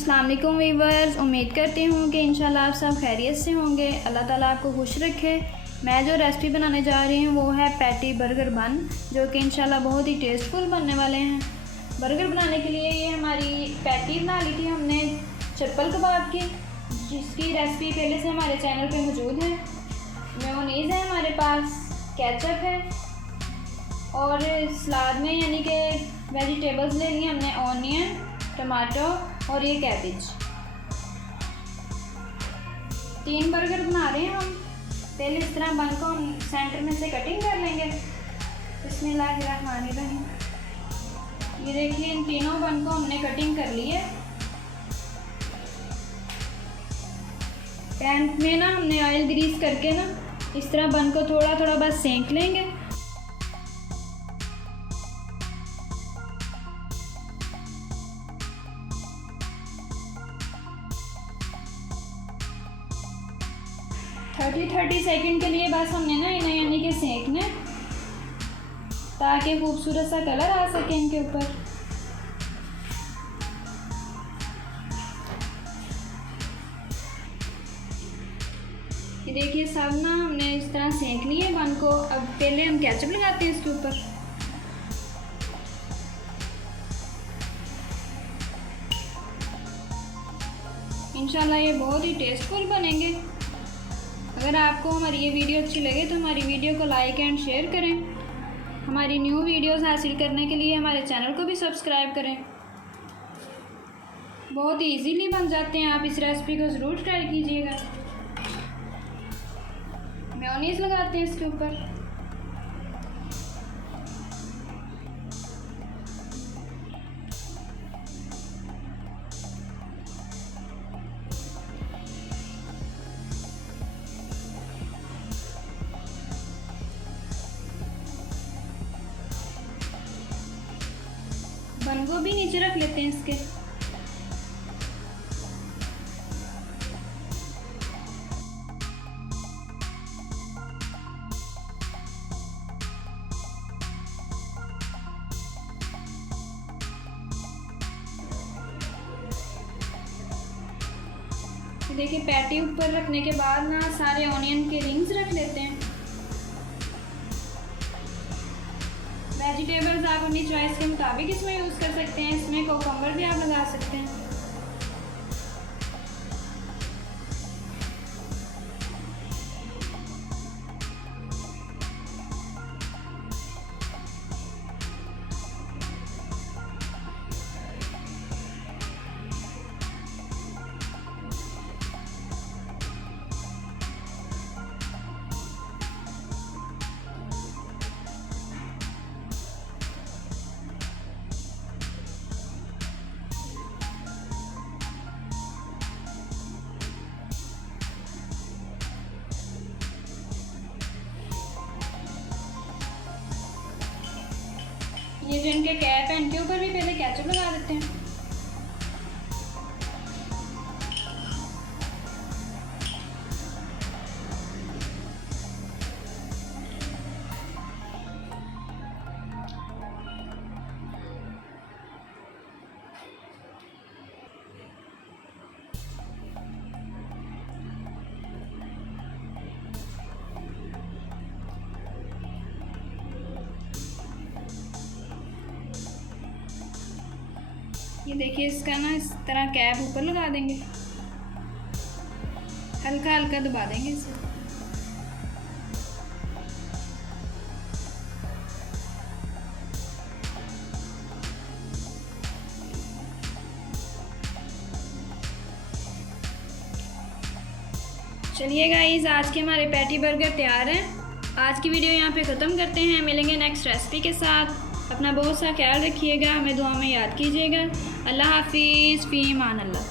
अस्सलाम वालेकुम वीवर्स, उम्मीद करती हूँ कि इंशाल्लाह आप सब खैरियत से होंगे। अल्लाह ताला आपको खुश रखे। मैं जो रेसिपी बनाने जा रही हूँ वो है पैटी बर्गर बन, जो कि इंशाल्लाह बहुत ही टेस्टफुल बनने वाले हैं। बर्गर बनाने के लिए ये हमारी पैटी बना ली थी हमने चप्पल कबाब की, जिसकी रेसिपी पहले से हमारे चैनल पे मौजूद है। मेयोनीज़ है हमारे पास, केचप है और सलाद में यानी कि वेजिटेबल्स ले ली हमने, ऑनियन, टमाटो और ये कैबेज। 3 बर्गर बना रहे हैं हम। पहले इस तरह बन को हम सेंटर में से कटिंग कर लेंगे। बिस्मिल्लाहिर्रहमानिर्रहीम। ये देखिए, इन तीनों बन को हमने कटिंग कर ली है। पैन में ना हमने ऑयल ग्रीस करके ना इस तरह बन को थोड़ा थोड़ा बस सेंक लेंगे। थर्टी सेकंड के लिए बस हमने ना इन्हें यानी कि सेंकना, ताकि खूबसूरत सा कलर आ सके इनके ऊपर। ये देखिए, सब ना हमने इस तरह सेंक लिए बन को। अब पहले हम केचप लगाते हैं इसके ऊपर। इंशाल्लाह ये बहुत ही टेस्टफुल बनेंगे। अगर आपको हमारी ये वीडियो अच्छी लगे तो हमारी वीडियो को लाइक एंड शेयर करें। हमारी न्यू वीडियोस हासिल करने के लिए हमारे चैनल को भी सब्सक्राइब करें। बहुत इजीली बन जाते हैं, आप इस रेसिपी को ज़रूर ट्राई कीजिएगा। मेयोनीज़ लगाते हैं इसके ऊपर। बन को भी नीचे रख लेते हैं इसके। देखिए, पैटी ऊपर रखने के बाद ना सारे ऑनियन के रिंग्स रख लेते हैं। वेजिटेबल्स आप अपनी चॉइस के मुताबिक इसमें यूज़ कर सकते हैं। इसमें कोकम्बर भी आप लगा सकते हैं। ये जो इनके कैप है, इनके ऊपर भी पहले केचप लगा देते हैं। ये देखिए, इसका ना इस तरह कैप ऊपर लगा देंगे, हल्का हल्का दबा देंगे इसे। चलिए गाइस, आज के हमारे पैटी बर्गर तैयार हैं। आज की वीडियो यहाँ पे ख़त्म करते हैं। मिलेंगे नेक्स्ट रेसिपी के साथ। अपना बहुत सा ख्याल रखिएगा, हमें दुआ में याद कीजिएगा। अल्लाह हाफिज़, फ़ी अमान अल्लाह।